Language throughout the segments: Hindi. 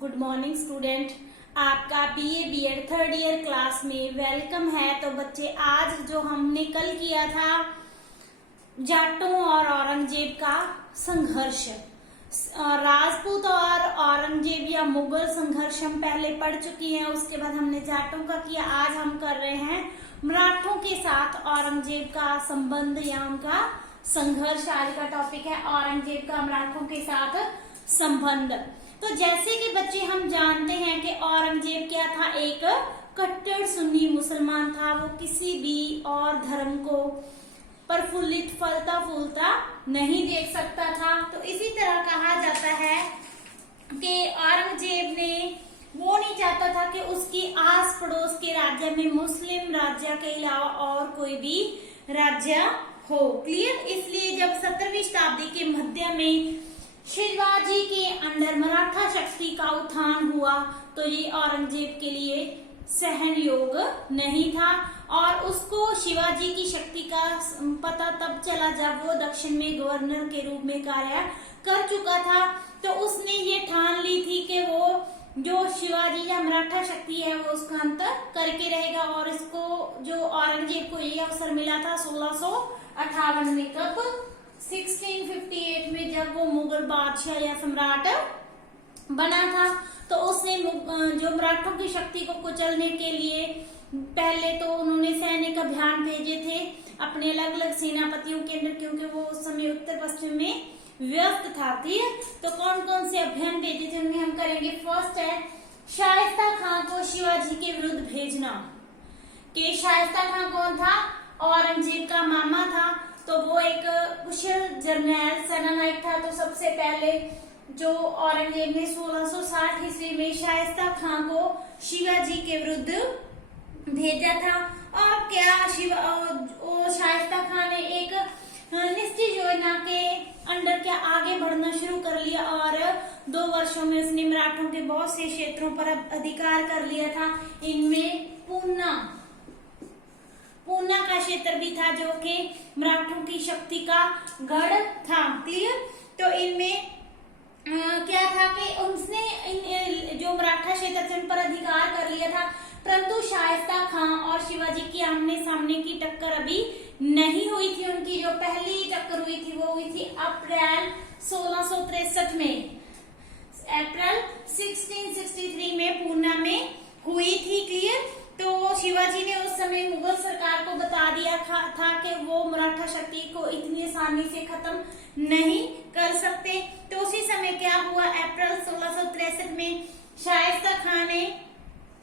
गुड मॉर्निंग स्टूडेंट, आपका BA BEd third year class में वेलकम है। तो बच्चे, आज जो हमने कल किया था जाटों और औरंगजेब का संघर्ष, राजपूत और औरंगजेब या मुगल संघर्ष हम पहले पढ़ चुकी हैं। उसके बाद हमने जाटों का किया। आज हम कर रहे हैं मराठों के साथ औरंगजेब का संबंध या उनका संघर्ष। आज का टॉपिक है औरंगजेब का मराठों के साथ संबंध। तो जैसे कि बच्चे हम जानते हैं कि औरंगजेब क्या था, एक कट्टर सुन्नी मुसलमान था। वो किसी भी और धर्म को प्रफुल्लित फलता फूलता नहीं देख सकता था। तो इसी तरह कहा जाता है कि औरंगजेब ने वो नहीं चाहता था कि उसकी आस पड़ोस के राज्य में मुस्लिम राज्य के अलावा और कोई भी राज्य हो। क्लियर। इसलिए जब 17वीं शताब्दी के मध्य में शिवाजी के अंडर मराठा शक्ति का उत्थान हुआ तो ये औरंगजेब के लिए सहन योग नहीं था। और उसको शिवाजी की शक्ति का पता तब चला जब वो दक्षिण में गवर्नर के रूप में कार्य कर चुका था। तो उसने ये ठान ली थी कि वो जो शिवाजी या मराठा शक्ति है वो उसका अंत करके रहेगा। और इसको जो औरंगजेब को ये अवसर मिला था 1658 में, कब 1658 में जब वो मुगल बादशाह या सम्राट बना था। तो उसने जो मराठों की शक्ति को कुचलने के लिए पहले तो उन्होंने सैनिक अभियान भेजे थे अपने अलग अलग सेनापतियों के अंदर, क्योंकि वो उस समय उत्तर पश्चिम में व्यस्त था। ठीक। तो कौन कौन से अभियान भेजे थे उनमें हम करेंगे। फर्स्ट है शाइस्ता खां को शिवाजी के विरुद्ध भेजना। कि शाइस्ता खां कौन था? औरंगजेब का मामा था। तो वो एक कुशल जर्नैल सेनानायक था। तो सबसे पहले जो औरंगजेब ने 1660 ईस्वी में शाइस्ता खां को शिवाजी के विरुद्ध भेजा था। और क्या शाइस्ता खां ने एक निश्चित योजना के अंडर क्या आगे बढ़ना शुरू कर लिया और 2 वर्षों में उसने मराठों के बहुत से क्षेत्रों पर अधिकार कर लिया था। इनमें पूना का क्षेत्र भी था जो कि मराठों की शक्ति का गढ़ था। क्लियर। तो इनमें क्या था कि उसने जो मराठा क्षेत्र थे उन पर अधिकार कर लिया था। परंतु शाइस्ता खां और शिवाजी की आमने सामने की टक्कर अभी नहीं हुई थी। उनकी जो पहली टक्कर हुई थी वो हुई थी अप्रैल 1663 में, अप्रैल 1663 में पूना में हुई थी। क्लियर। तो शिवाजी ने उस समय मुगल सरकार को बता दिया था कि वो मराठा शक्ति को इतनी आसानी से खत्म नहीं कर सकते। तो उसी समय क्या हुआ, अप्रैल 1663 में शाइस्ता खां ने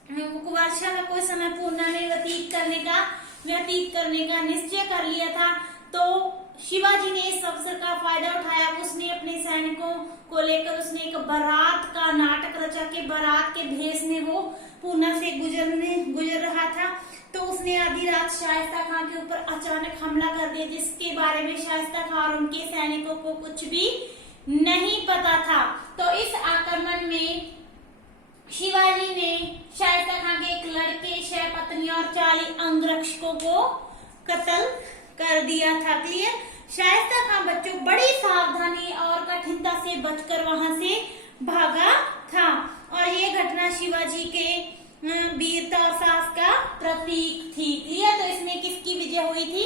वर्षा का कोई समय पूना में व्यतीत करने का निश्चय कर लिया था। तो शिवाजी ने इस अवसर का फायदा उठाया। उसने अपने सैनिकों को लेकर उसने एक बारात का नाटक रचा कि बारात के भेष में वो पूना से गुजर रहा था। तो उसने आधी रात शाइस्ता खां के ऊपर अचानक हमला कर दिया, जिसके बारे में शाइस्ता खां और उनके सैनिकों को कुछ भी नहीं पता था। तो इस आक्रमण में शिवाजी ने शाइस्ता खां के एक लड़के, 6 पत्नी और 40 अंगरक्षकों को कत्ल कर दिया था। क्लियर। शाइस्ता खां बच्चों बड़ी सावधानी और कठिनता से बचकर वहां से भागा था। और ये घटना शिवाजी के वीरता और साहस का प्रतीक थी। क्लियर। तो इसमें किसकी विजय हुई थी?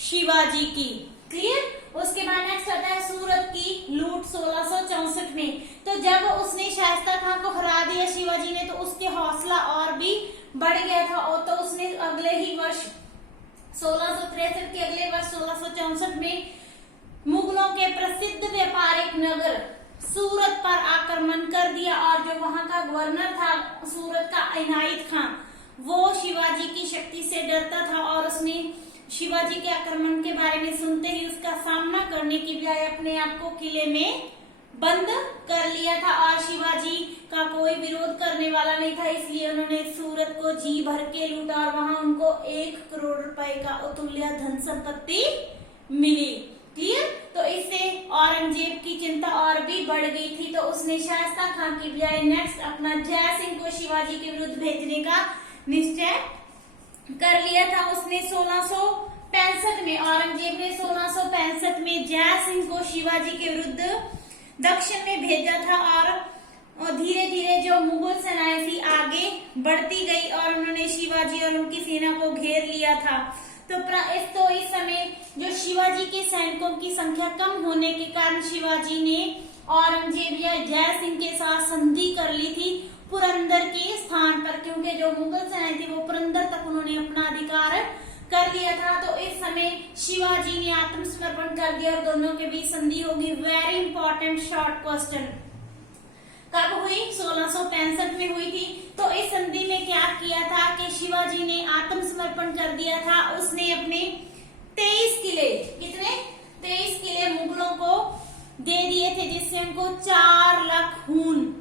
शिवाजी की। क्लियर। उसके बाद नेक्स्ट आता है सूरत की लूट 1664 में। तो जब उसने शाइस्ता खां को हरा दिया शिवाजी ने, तो उसके हौसला और भी बढ़ गया था। और तो उसने अगले ही वर्ष 1663 के अगले वर्ष 1664 में मुगलों के प्रसिद्ध व्यापारिक नगर सूरत पर आक्रमण कर दिया। और जो वहां का गवर्नर था सूरत का इनायत खां, वो शिवाजी की शक्ति से डरता था और उसने शिवाजी के आक्रमण के बारे में सुनते ही उसका सामना करने की बजाय अपने आप को किले में बंद कर लिया था। और शिवाजी का कोई विरोध करने वाला नहीं था, इसलिए उन्होंने सूरत को जी भर के लूटा और वहां उनको 1 करोड़ रुपए का अतुल्य धन संपत्ति मिली। क्लियर। तो इससे औरंगजेब की चिंता और भी बढ़ गई थी। तो उसने शाइस्ता खां की बजाय नेक्स्ट अपना जय सिंह को शिवाजी के विरुद्ध भेजने का निश्चय कर लिया था। उसने 1665 में, औरंगजेब ने 1665 में जय सिंह को शिवाजी के विरुद्ध दक्षिण में भेजा था। और धीरे धीरे जो मुगल सेनाएं थी आगे बढ़ती गई और उन्होंने शिवाजी और उनकी सेना को घेर लिया था। तो इस समय जो शिवाजी के सैनिकों की संख्या कम होने के कारण शिवाजी ने औरंगजेब या जय सिंह के साथ संधि कर ली थी पुरंदर के स्थान पर, क्योंकि जो मुगल सेनाएं थी वो पुरंदर तक उन्होंने अपना अधिकार कर लिया था। तो इस समय शिवाजी ने आत्मसमर्पण कर दिया और दोनों के बीच संधि होगी। Very important short question. कब हुई? 1665 में हुई थी। तो इस संधि में क्या किया था कि शिवाजी ने आत्मसमर्पण कर दिया था। उसने अपने 23 किले, कितने? 23 किले मुगलों को दे दिए थे, जिससे उनको 4 लाख खून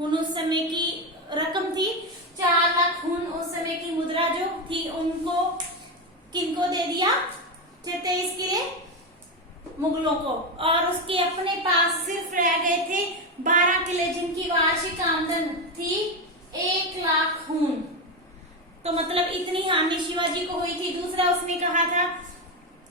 उस समय की रकम थी। 4 लाख खून उस समय की मुद्रा जो थी उनको किनको दे दिया? 23 किले मुगलों को। और उसके अपने पास सिर्फ रह गए थे 12 किले, जिनकी वार्षिक आमदन थी 1 लाख खून। तो मतलब इतनी हानि शिवाजी को हुई थी। दूसरा, उसने कहा था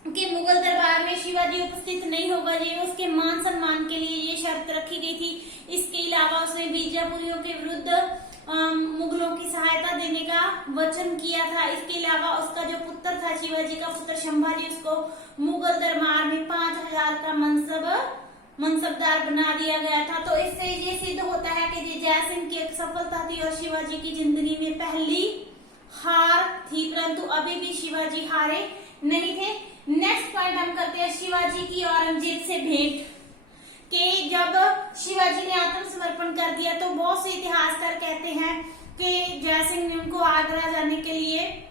कि मुगल दरबार में शिवाजी उपस्थित नहीं होगा, ये उसके मान सम्मान के लिए ये शर्त रखी गई थी। इसके अलावा उसने बीजापुरियों के विरुद्ध मुगलों की सहायता देने का वचन किया था। इसके अलावा उसका जो पुत्र था, शिवाजी का पुत्र संभाजी, उसको मुगल दरबार में 5000 का मनसबदार बना दिया गया था। तो इससे ये सिद्ध होता है कि ये जय सिंह की एक सफलता थी और शिवाजी की जिंदगी में पहली हार थी, परंतु अभी भी शिवाजी हारे नहीं थे। नेक्स्ट पॉइंट हम करते हैं शिवाजी की औरंगजेब से भेंट। कि जब शिवाजी ने आत्मसमर्पण कर दिया तो बहुत से इतिहासकार कहते हैं कि जय सिंह ने उनको आगरा जाने के लिए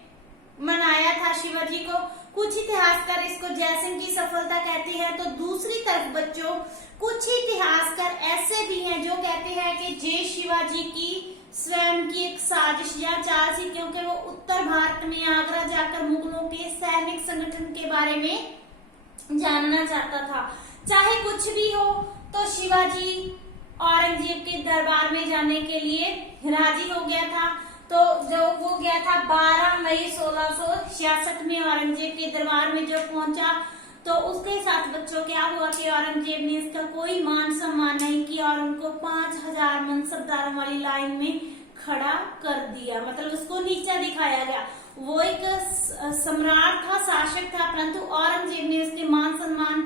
मनाया था शिवाजी को। कुछ इतिहासकार इसको जय सिंह की सफलता कहते हैं। तो दूसरी तरफ बच्चों, कुछ इतिहासकार ऐसे भी हैं जो कहते हैं कि जय शिवाजी की स्वयं की एक साजिश या चाल थी, क्योंकि वो उत्तर भारत में आगरा जाकर मुगलों के सैनिक संगठन के बारे में जानना चाहता था। चाहे कुछ भी हो, तो शिवाजी औरंगजेब के दरबार में जाने के लिए राजी हो गया था। तो जो वो गया था 12 मई 1666 में औरंगजेब के दरबार में जब पहुंचा, तो उसके साथ बच्चों क्या हुआ कि औरंगजेब ने इसका कोई मान सम्मान नहीं किया और उनको 5000 मनसबदारों वाली लाइन में खड़ा कर दिया। मतलब उसको नीचा दिखाया गया। वो एक सम्राट था, शासक था, परंतु औरंगजेब ने उसके मान सम्मान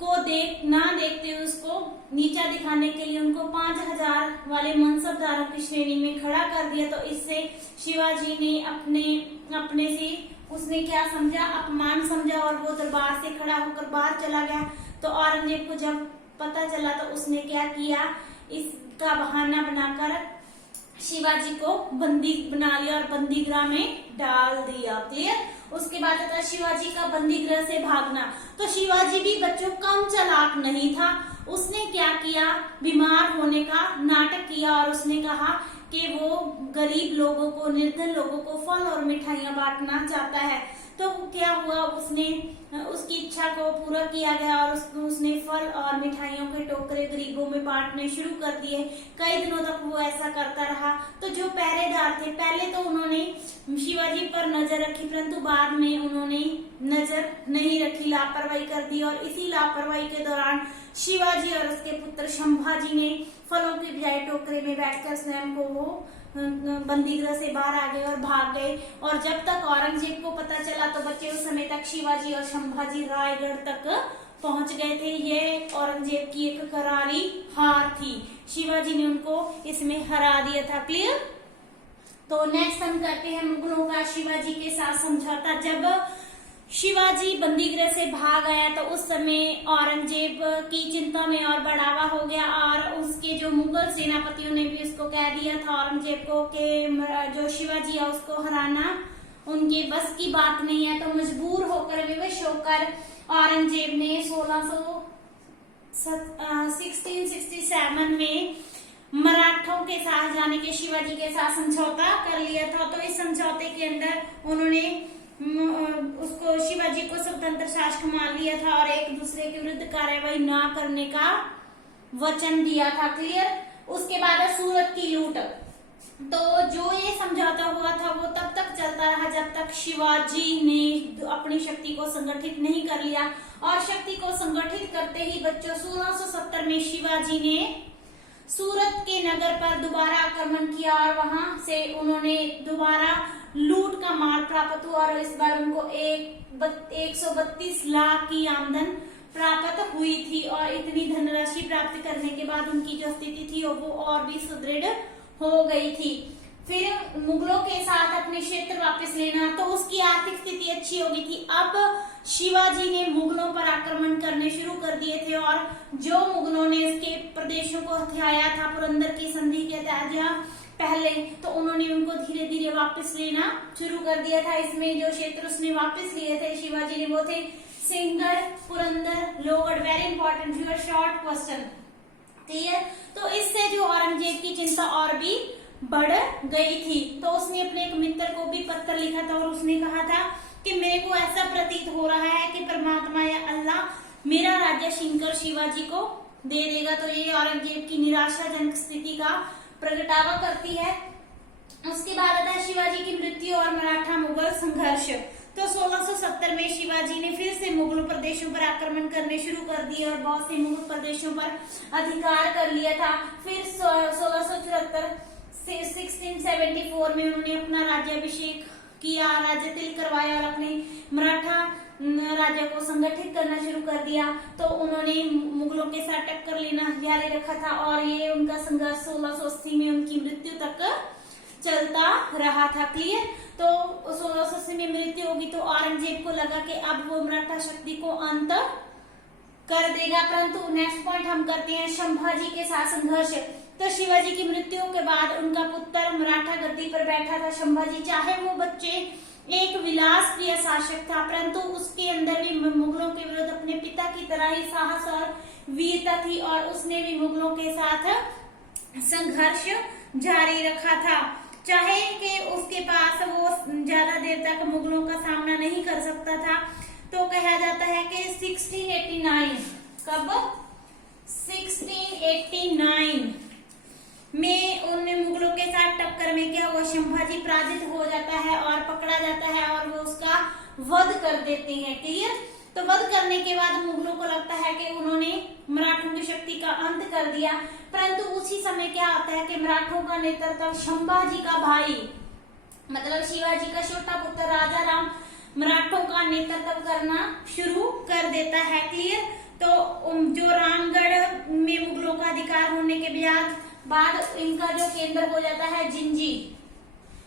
को ना देखते हुए उसको नीचा दिखाने के लिए उनको 5000 वाले मनसबदारों की श्रेणी में खड़ा कर दिया। तो इससे शिवाजी ने अपने से उसने क्या समझा? अपमान समझा और वो दरबार से खड़ा होकर बाहर चला गया। तो औरंगजेब को जब पता चला तो उसने क्या किया? इसका बहाना बनाकर शिवाजी को बंदी बना लिया और बंदी गृह में डाल दिया। क्लियर? उसके बाद आता शिवाजी का बंदी गृह से भागना। तो शिवाजी भी बच्चों कम चालाक नहीं था। उसने क्या किया? बीमार होने का नाटक किया और उसने कहा कि वो गरीब लोगों को, निर्धन लोगों को फल और मिठाइयां बांटना चाहता है। तो क्या हुआ? उसकी इच्छा को पूरा किया गया और उसने फल और मिठाइयों के टोकरे गरीबों में बांटने शुरू कर दिए। कई दिनों तक वो ऐसा करता रहा। तो जो पहरेदार थे, पहले तो उन्होंने शिवाजी पर नजर रखी, परंतु बाद में उन्होंने नजर नहीं रखी, लापरवाही कर दी। और इसी लापरवाही के दौरान शिवाजी और उसके पुत्र संभाजी ने फलों के बजाय टोकरे में बैठकर स्वयं को वो बंदी गृह से बाहर आ गए और भाग गए। और जब तक औरंगजेब को पता चला तो बच्चे उस समय तक शिवाजी और संभाजी रायगढ़ तक पहुंच गए थे। ये औरंगजेब की एक करारी हार थी। शिवाजी ने उनको इसमें हरा दिया था। क्लियर? तो नेक्स्ट हम करते हैं मुगलों का शिवाजी के साथ समझौता। जब शिवाजी बंदीगृह से भाग आया तो उस समय औरंगजेब की चिंता में और बढ़ावा हो गया और उसके जो मुगल सेनापतियों ने भी उसको कह दिया था औरंगजेब को कि जो शिवाजी है उसको हराना उनके बस की बात नहीं है। तो मजबूर होकर, विवश होकर औरंगजेब ने 1667 में मराठों के साथ जाने के शिवाजी के साथ समझौता कर लिया था। तो इस समझौते के अंदर उन्होंने उसको शिवाजी को स्वतंत्र शासक मान लिया था और एक दूसरे के विरुद्ध कार्रवाई ना करने का वचन दिया था। क्लियर? उसके बाद सूरत की लूट। तो जो ये समझौता हुआ था वो तब तक चलता रहा जब तक शिवाजी ने अपनी शक्ति को संगठित नहीं कर लिया। और शक्ति को संगठित करते ही बच्चों 1670 में शिवाजी ने सूरत के नगर नगर पर दोबारा आक्रमण किया और वहां से उन्होंने दोबारा लूट का माल प्राप्त हुआ और इस बार उनको 132 लाख की आमदन प्राप्त हुई थी। और इतनी धनराशि प्राप्त करने के बाद उनकी जो स्थिति थी वो और भी सुदृढ़ हो गई थी। फिर मुगलों के साथ अपने क्षेत्र वापस लेना, तो उसकी आर्थिक स्थिति अच्छी हो गई थी। अब शिवाजी ने मुगलों पर आक्रमण करने शुरू कर दिए थे और जो मुगलों ने इसके प्रदेशों को हथियाया था पुरंदर की संधि के तहत पहले, तो उन्होंने उनको धीरे धीरे वापस लेना शुरू कर दिया था। इसमें जो क्षेत्र उसने वापस लिए थे शिवाजी ने वो थे Sinhagad, Purandar, Lohagad. Very important, your short question. Clear? तो इससे जो औरंगजेब की चिंता और भी बढ़ गई थी, तो उसने अपने एक मित्र को भी पत्र लिखा था और उसने कहा था कि मेरे को ऐसा प्रतीत हो रहा है कि परमात्मा या अल्लाह मेरा राज्य छीनकर शिवाजी को दे देगा। तो ये औरंगजेब की निराशाजनक स्थिति का प्रगटावा करती है। उसके बाद आता है शिवाजी की मृत्यु और मराठा मुगल संघर्ष। तो 1670 में शिवाजी ने फिर से मुगल प्रदेशों पर आक्रमण करने शुरू कर दिए और बहुत से मुगल प्रदेशों पर अधिकार कर लिया था। फिर 1674 में उन्होंने अपना राज्याभिषेक किया, राज्य तिलक करवाया और अपने मराठा राज्य को संगठित करना शुरू कर दिया। तो उन्होंने मुगलों के साथ टक्कर लेना जारी रखा था और ये उनका संघर्ष 1680 में उनकी मृत्यु तक चलता रहा था। क्लियर? तो 1680 में मृत्यु होगी तो औरंगजेब को लगा कि अब वो मराठा शक्ति को अंत कर देगा। परंतु नेक्स्ट पॉइंट हम करते हैं संभाजी के साथ संघर्ष। तो शिवाजी की मृत्यु के बाद उनका पुत्र मराठा गद्दी पर बैठा था संभाजी। चाहे वो बच्चे एक विलास प्रिय शासक था, परंतु उसके अंदर भी मुगलों के विरुद्ध अपने पिता की तरह ही साहस और वीरता थी और उसने भी मुगलों के साथ संघर्ष जारी रखा था। चाहे कि उसके पास वो ज्यादा देर तक मुगलों का सामना नहीं कर सकता था, तो कहा जाता है कि 1689 कब 1689 में उनने मुगलों के साथ टक्कर में क्या हुआ, संभाजी पराजित हो जाता है और पकड़ा जाता है और वो उसका वध कर देते हैं। क्लियर? तो वध करने के बाद मुगलों को लगता है कि उन्होंने मराठों की शक्ति का अंत कर दिया, परंतु उसी समय क्या होता है कि मराठों का नेतृत्व संभाजी का भाई मतलब शिवाजी का छोटा पुत्र राजा राम मराठों का नेतृत्व करना शुरू कर देता है। क्लियर? तो जो रामगढ़ में मुगलों का अधिकार होने के बाद इनका जो केंद्र हो जाता है जिंजी,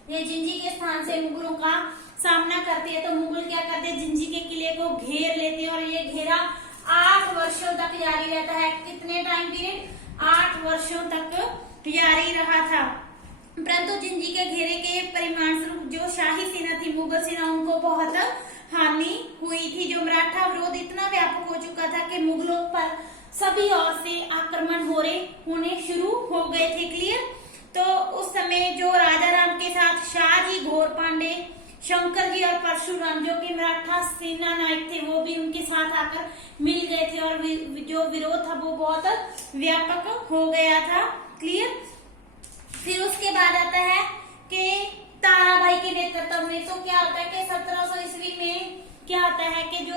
ये जिंजी के स्थान से मुगलों का सामना करती है। तो मुगल क्या करते हैं, जिंजी के किले को घेर लेते हैं और ये घेरा 8 वर्षों तक जारी रहता है। कितने टाइम पीरियड? 8 वर्षों तक जारी रहा था। परंतु जिंजी के घेरे के परिणाम स्वरूप जो शाही सेना थी, मुगल सेना, उनको बहुत हानि हुई थी। जो मराठा विरोध इतना व्यापक हो चुका था कि मुगलों पर सभी ओर से आक्रमण होने शुरू हो गए थे। क्लियर? तो उस समय जो राजा राम के साथ शाहजी, घोर पांडे, शंकर जी और परशुराम जो कि मराठा सेना नायक थे, वो भी उनके साथ आकर मिल गए थे और जो विरोध था वो बहुत व्यापक हो गया था। क्लियर? फिर उसके बाद आता है कि ताराबाई के नेतृत्व में, तो क्या होता है कि 1700 ईस्वी में क्या होता है कि जो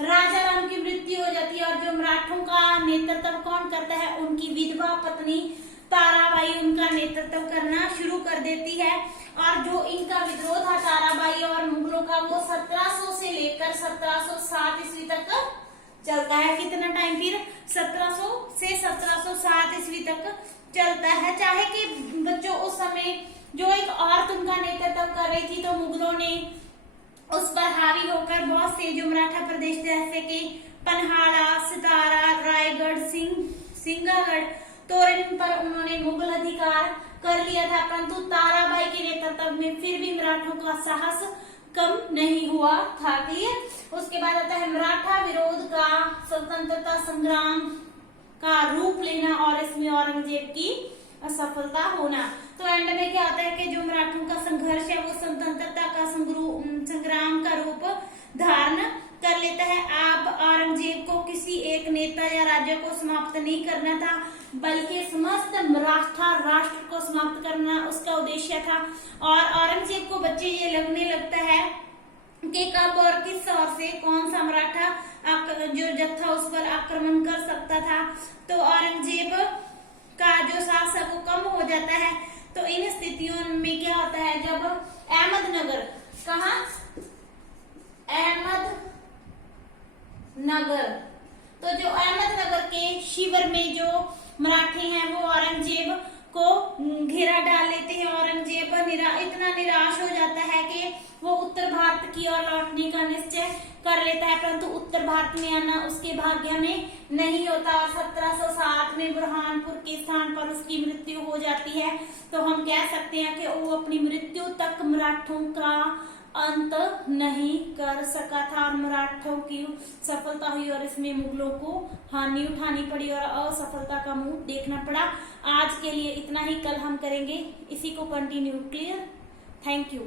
राजा राम की मृत्यु हो जाती है और जो मराठों का नेतृत्व कौन करता है, उनकी विधवा पत्नी ताराबाई उनका नेतृत्व करना शुरू कर देती है। और जो इनका विद्रोह था ताराबाई और मुगलों का, वो 1700 से लेकर 1707 ईस्वी तक चलता है। कितना टाइम पीरियड? 1700 से 1707 ईस्वी तक चलता है। चाहे कि बच्चों उस समय जो एक औरत उनका नेतृत्व कर रही थी, तो मुगलों ने उस पर हावी होकर बहुत से जो मराठा प्रदेश जैसे कि पन्हाड़ा, सितारा, रायगढ़, सिंहगढ़, तोरण पर उन्होंने मुगल अधिकार कर लिया था। परंतु ताराबाई के नेतृत्व में फिर भी मराठों का साहस कम नहीं हुआ था। क्लियर? उसके बाद आता है मराठा विरोध का स्वतंत्रता संग्राम का रूप लेना और इसमें औरंगजेब की असफलता होना। तो एंड में क्या होता है कि जो मराठों का संघर्ष है वो स्वतंत्रता का संग्राम का रूप धारण कर लेता है। अब औरंगजेब को किसी एक नेता या राज्य को समाप्त नहीं करना था, बल्कि समस्त मराठा राष्ट्र को समाप्त करना उसका उद्देश्य था। और औरंगजेब को बच्चे ये लगने लगता है कि कब और किस ओर से कौन सा मराठा जो जत्था उस पर आक्रमण कर सकता था। तो औरंगजेब का जो साहस है वो कम हो जाता है। तो इन स्थितियों में क्या होता है, जब अहमदनगर, कहाँ, अहमदनगर, तो जो अहमदनगर के शिविर में जो मराठे हैं वो औरंगजेब को घेरा डाल लेते हैं। औरंगजेब इतना निराश हो जाता है कि वो उत्तर भारत की ओर लौटने का निश्चय कर लेता है, परंतु उत्तर भारत में आना उसके भाग्य में नहीं होता और 1760 में बुरहानपुर के स्थान पर उसकी मृत्यु हो जाती है। तो हम कह सकते हैं कि वो अपनी मृत्यु तक मराठों का अंत नहीं कर सका था और मराठों की सफलता हुई और इसमें मुगलों को हानि उठानी पड़ी और असफलता का मुंह देखना पड़ा। आज के लिए इतना ही, कल हम करेंगे इसी को कंटिन्यू। क्लियर? Thank you.